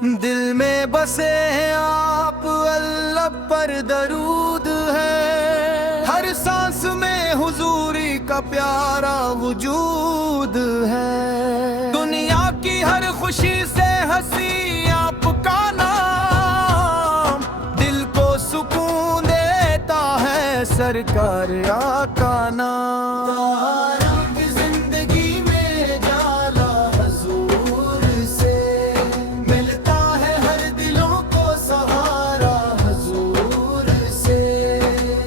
دل میں بسے ہیں آپ، اللہ پر درود ہے، ہر سانس میں حضوری کا پیارا وجود ہے، دنیا کی ہر خوشی سے ہنسی آپ کا نام، دل کو سکون دیتا ہے سرکار آقا نام۔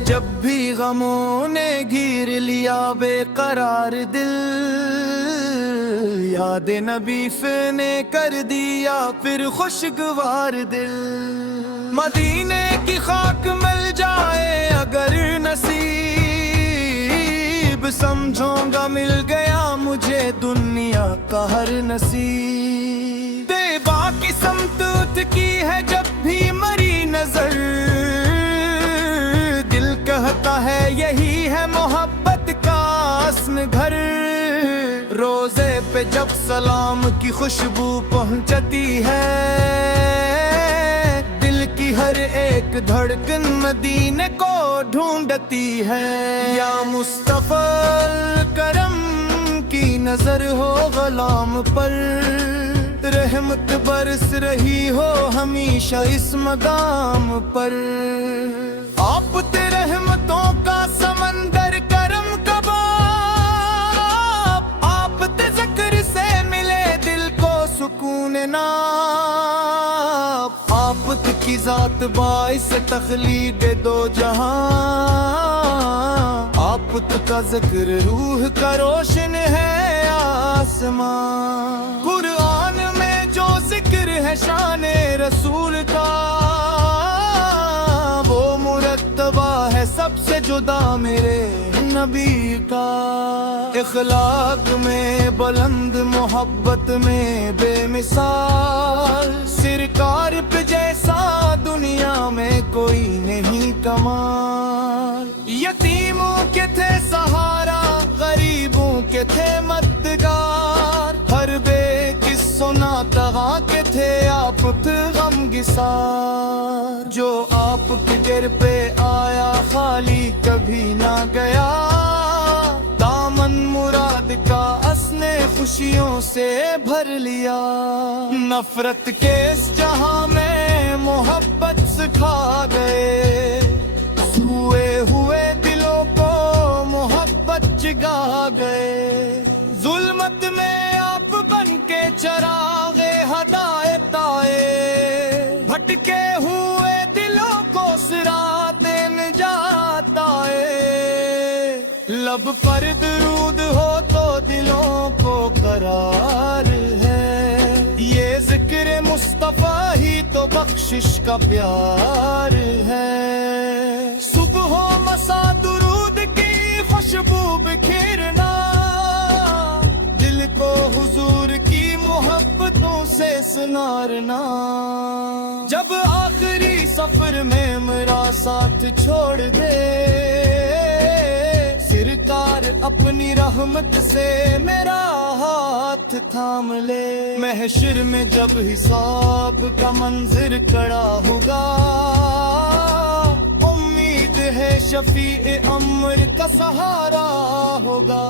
جب بھی غموں نے گھیر لیا بے قرار دل، یاد نبی نے کر دیا پھر خوشگوار دل، مدینے کی خاک مل جائے اگر نصیب، سمجھوں گا مل گیا مجھے دنیا کا ہر نصیب، طیبہ کی سمت اٹھ کی ہے جب بھی مری نظر، کہتا ہے یہی ہے محبت کا اصل گھر، روزے پہ جب سلام کی خوشبو پہنچتی ہے، دل کی ہر ایک دھڑکن مدینے کو ڈھونڈتی ہے، یا مصطفی کرم کی نظر ہو غلام پر، رحمت برس رہی ہو ہمیشہ اس مقام پر، آپ تیرے رحمتوں کا سمندر کرم کباب، آپ تے ذکر سے ملے دل کو سکون ناب، آپ کی ذات باعث تخلیق دو جہاں، آپ کا ذکر روح کا روشن ہے آسمان، قرآن میں جو ذکر ہے شان رسول کا، وہ مرتبہ ہے سب سے جدا میرے نبی کا، اخلاق میں بلند محبت میں بے مثال، سرکار پہ جیسا دنیا میں کوئی نہیں کمال، یتیموں کے تھے سہارا غریبوں کے تھے مددگار، ہر بے قصو ناتغاں کے تھے آپ غم گسار، جو آپ کے در پہ آیا خالی کبھی نہ گیا، دامن مراد کا اصل خوشیوں سے بھر لیا، نفرت کے اس جہاں میں محبت سکھا گئے، سوئے ہوئے دلوں کو محبت جگا گئے، ظلمت میں آپ بن کے چراغ ہدایت آئے، بھٹکے ہوئے دلوں کو صراط نجات آئے، لب پر درود ہو تو دلوں کو قرار ہے، یہ ذکر مصطفیٰ ہی تو بخشش کا پیار ہے، صبح و مساء درود کی خوشبو بکھیرنا، دل کو حضور کی محبتوں سے سنارنا، جب آخری سفر میں میرا ساتھ چھوڑ دے، سرکار اپنی رحمت سے میرا ہاتھ تھام لے، محشر میں جب حساب کا منظر کڑا ہوگا، امید ہے شفیع امر کا سہارا ہوگا،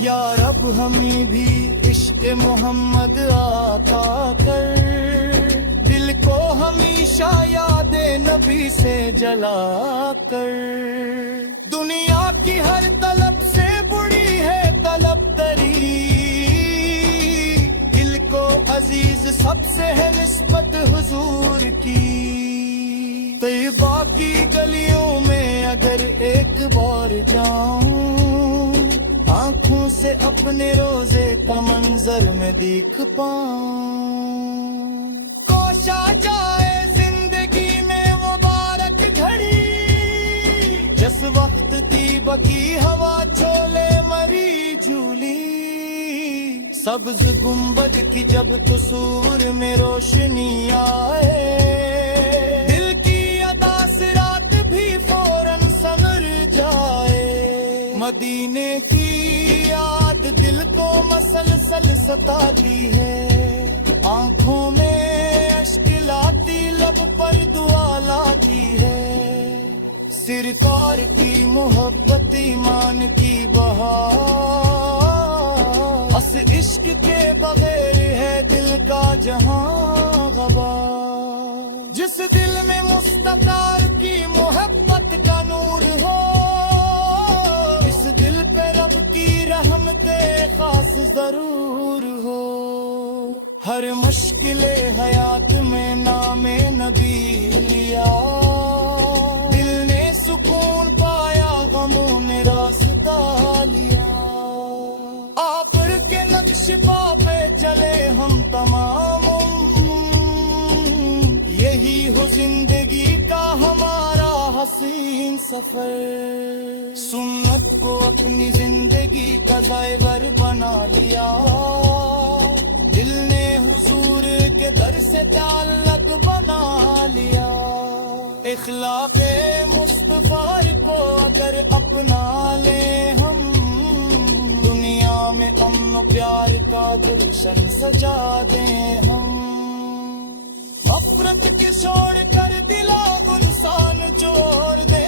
یا رب ہمیں بھی عشق محمد عطا کر، دل کو ہمیشہ یاد نبی سے جلا کر، دنیا کی ہر طلب سے بڑی ہے طلب تری، دل کو عزیز سب سے ہے نسبت حضور کی، طیبہ کی گلیوں میں اگر ایک بار جاؤں، آنکھوں سے اپنے روزے کا منظر میں دیکھ پاؤں، کوشا جائے زندگی میں مبارک گھڑی، جس وقت طیبہ کی ہوا چھولے مری جھولی، سبز گنبد کی جب قصور میں روشنی آئے، دل کی ادا صراط بھی فوراً سنر جائے، مدینے کی یاد دل کو مسلسل ستاتی ہے، آنکھوں میں اشک لاتی لب پر دعا لاتی ہے سرکار کی محبت ایمان کی بہار بس عشق کے بغیر ہے دل کا جہاں غبار جس دل میں مستقار کی محبت کا نور ہو اس دل پہ رب کی رحمت خاص ضرور ہو ہر مشکل حیات میں نام نبی لیا دل نے سکون پایا غموں نے راستہ لیا آپ کے نقش پا پہ چلے ہم تمام یہی ہو زندگی کا ہمارا حسین سفر سنت کو اپنی زندگی کا ڈرائیور بنا لیا دل نے حضور کے در سے تعلق بنا لیا اخلاق مصطفی کو اگر اپنا لیں ہم دنیا میں امن و پیار کا گلشن سجا دیں ہم نفرت کے چھوڑ کر دلا انسان جوڑ دے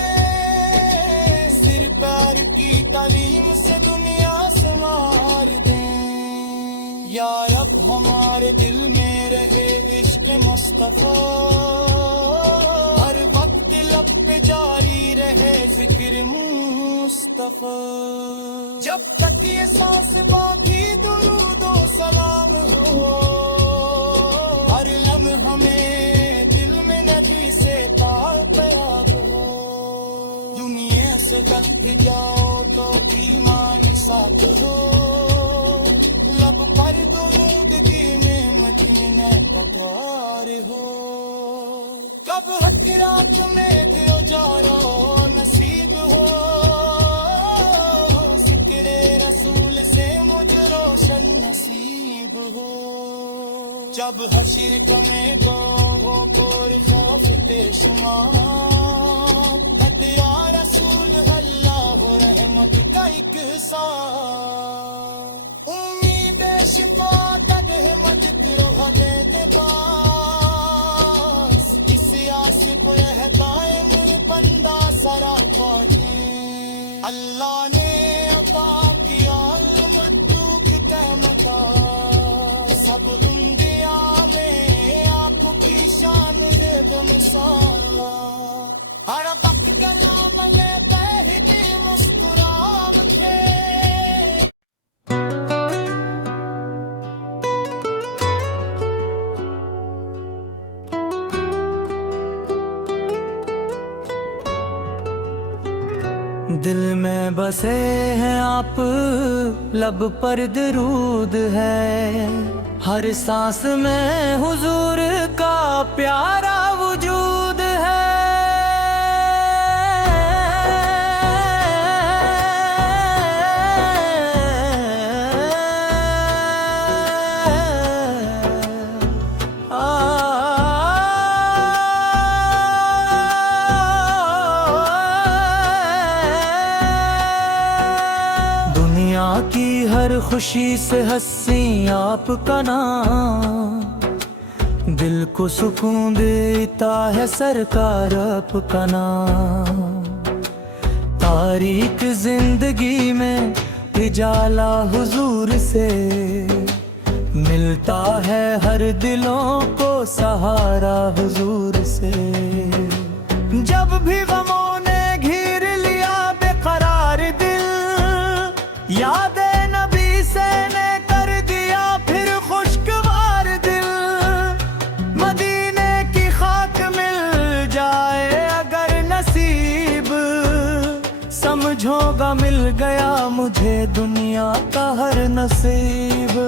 سر پیر کی تعلیم سے دنیا سے مار دیں یا رب ہمارے دل میں رہے عشق مصطفیٰ ہر وقت لب پہ جاری رہے ذکر مصطفیٰ جب تک یہ سانس باقی درود و سلام ہو ہر لمحہ ہمیں دل میں نبی سے تار پیاب ہو دنیا سے لگ جاؤ تو ایمان ساتھ ہو لب پر درودگی میں مدینہ پکار ہو کب حق رات میں دیو جارو نصیب ہو ذکر رسول سے مجھ روشن نصیب ہو جب حشر کمے گو پور خوف تے شمار یا رسول اللہ رحمت کا ایک ساتھ امید شفا تد مدد روح دیتے پاس اس آس پر رہتا ہے مجھ بندہ سرا پاتے اللہ نے عطا کیا مدوک قیمتا سب انبیاء میں آپ کی شان دے دو مثال ہر وقت کلام لے بہتی مسکرام تھے دل میں بسے ہیں آپ لب پر درود ہے ہر سانس میں حضور کا پیارا وجود ہے کی ہر خوشی سے ہنسی آپ کا نام دل کو سکون دیتا ہے سرکار آپ کا نام تاریک زندگی میں اجالا حضور سے ملتا ہے ہر دلوں کو سہارا حضور سے جب بھی غموں نے گھیر لیا بے قرار دل یاد نبی سے نے کر دیا پھر خوشگوار دل مدینے کی خاک مل جائے اگر نصیب سمجھو گا مل گیا مجھے دنیا کا ہر نصیب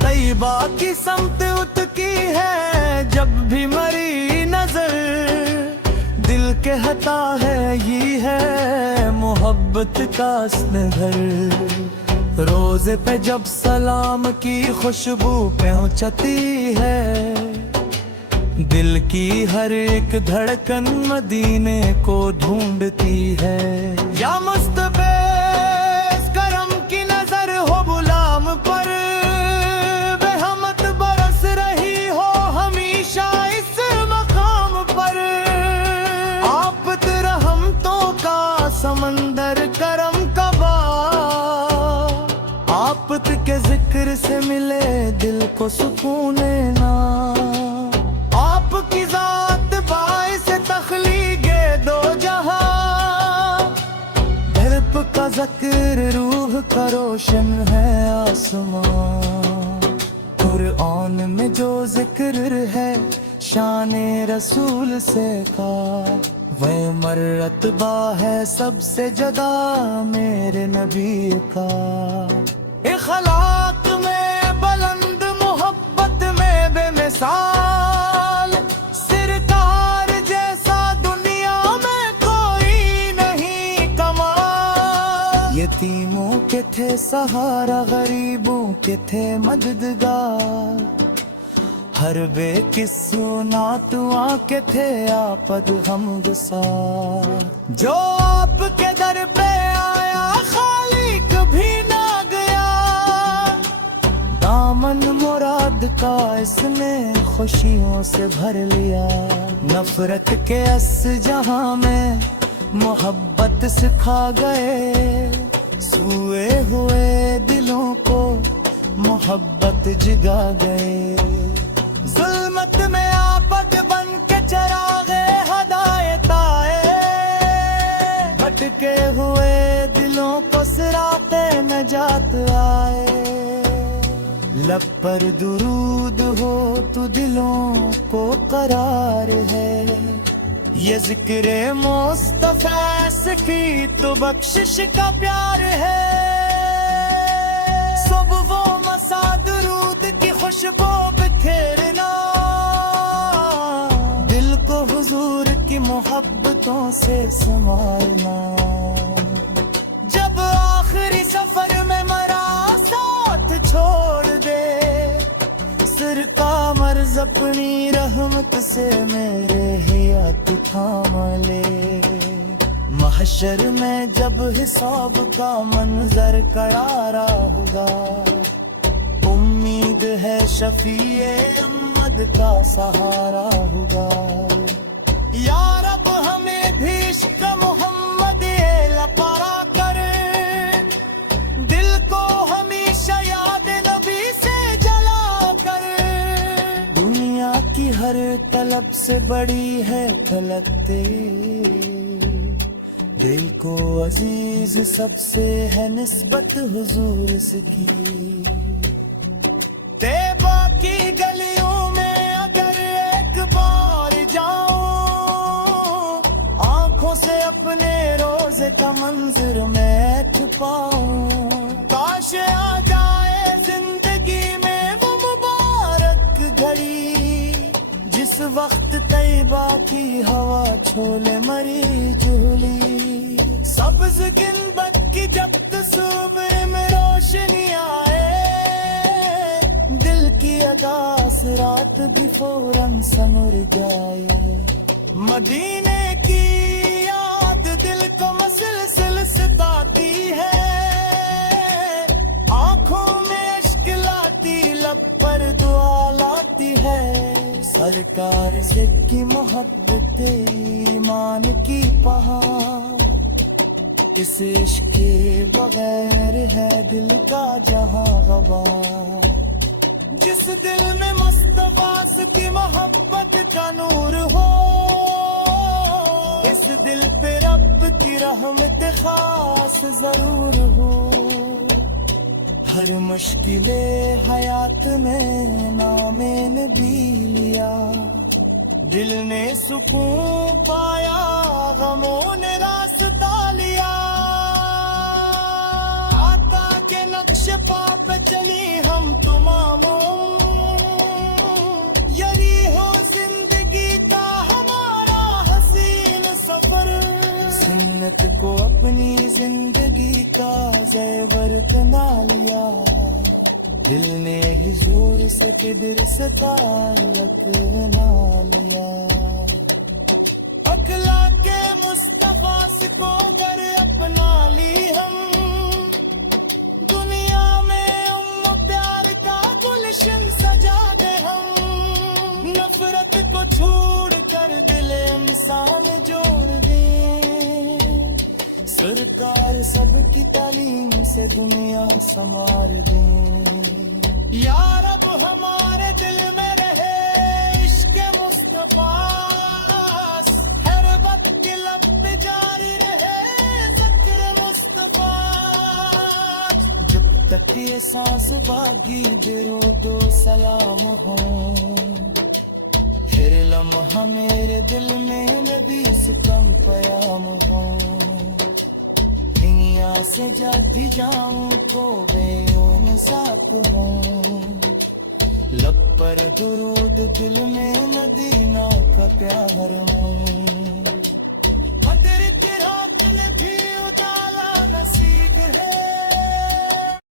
طیبہ کی سمت اتکی ہے جب بھی مری نظر دل کے ہتا ہے یہ ہے محبت کا اصل گھر روزے پہ جب سلام کی خوشبو پہنچتی ہے دل کی ہر ایک دھڑکن مدینے کو ڈھونڈتی ہے یا مستفیض کرم کی نظر ہو غلام پر بے حمد برس رہی آپ کے ذکر سے ملے دل کو سکون نا، آپ کی ذات باعث تخلیق دو جہاں، درب کا ذکر روح کا روشن ہے آسمان، قرآن میں جو ذکر ہے شان رسول سے کا، وہ مرتبہ ہے سب سے جدا میرے نبی کا، اخلاق میں بلند محبت میں بے مثال، سرکار جیسا دنیا میں کوئی نہیں کمال، یتیموں کے تھے سہارا غریبوں کے تھے مددگار، ہر بے قصو ناتواں کے تھے آپد غمگسار، جو آپ کے در پہ آیا خالق بھی نہ گیا، دامن مراد کا اس نے خوشیوں سے بھر لیا، نفرت کے اس جہاں میں محبت سکھا گئے، سوئے ہوئے دلوں کو محبت جگا گئے، ظلمت میں آپد بن کے چراغ ہدایت آئے، بھٹکے ہوئے دلوں کو صراط نجات آئے، لب پر درود ہو تو دلوں کو قرار ہے، یہ ذکر مصطفیٰ کی تو بخشش کا پیار ہے، صبح و مساء درود کی خوشبو بکھیرنا، دل کو حضور کی محبتوں سے سنوارنا، جب آخری سفر میں مرا ساتھ چھوڑ دے، سر کا مرض اپنی رحمت سے میرے حیات تھام لے، محشر میں جب حساب کا منظر کرارا ہوگا، امید ہے شفیع امت کا سہارا ہوگا، یا رب ہمیں بھی عشق محمد لپارا کر، دل کو ہمیشہ یاد نبی سے جلا کر، دنیا کی ہر طلب سے بڑی ہے طلب تیری، دل کو عزیز سب سے ہے نسبت حضور سے کی، طیبہ کی گلیوں میں اگر ایک بار جاؤں، آنکھوں سے اپنے روزے کا منظر میں چھپاؤں، کاش آ جائے زندگی میں وہ مبارک گھڑی، جس وقت طیبہ کی ہوا چھولے مری جھولی، سبز گنبد کی جب تصویر میں روشنی آئے، دل کی ادا رات بھی فوراً سنور جائے، مدینے کی یاد دل کو مسلسل ستاتی ہے، آنکھوں میں اشک لاتی لب پر دعا لاتی ہے، سرکار ذکر کی محبت ایمان کی پہاڑ، اس عشق کے بغیر ہے دل کا جہاں غبار، جس دل میں مصطفیٰ کی محبت کا نور ہو، اس دل پہ رب کی رحمت خاص ضرور ہو، ہر مشکل حیات میں نام نبی لیا، دل نے سکون پایا غموں نے راستہ لیا، آتا کے نقش پا پہ چلی ہم تمام، یری ہو زندگی کا ہمارا حسین سفر، سنت کو اپنی زندگی کا زیور بنا لیا، دل نے حضور سے قدر سے تعلق بنا لیا، اخلاق کے مصطفیٰ کو گر اپنا لی ہم، دنیا میں پیار کا گلشن سجا دے ہم، نفرت کو چھوڑ کر دل انسان جوڑ دے، سرکار سب کی تعلیم سے دنیا سنوار دیں یا رب ہمارے دل میں رہے عشق مصطفیٰ ہر وقت کی لب پہ جاری رہے ذکر مصطفیٰ جب تک یہ سانس باقی درود و سلام ہو ہر لمحہ میرے دل میں نبی سے کم پیام ہو دنیا سے جب بھی جاؤں تو بے اون ساتھ ہوں لب پر درود دل میں مدینہ کا پیار ہوں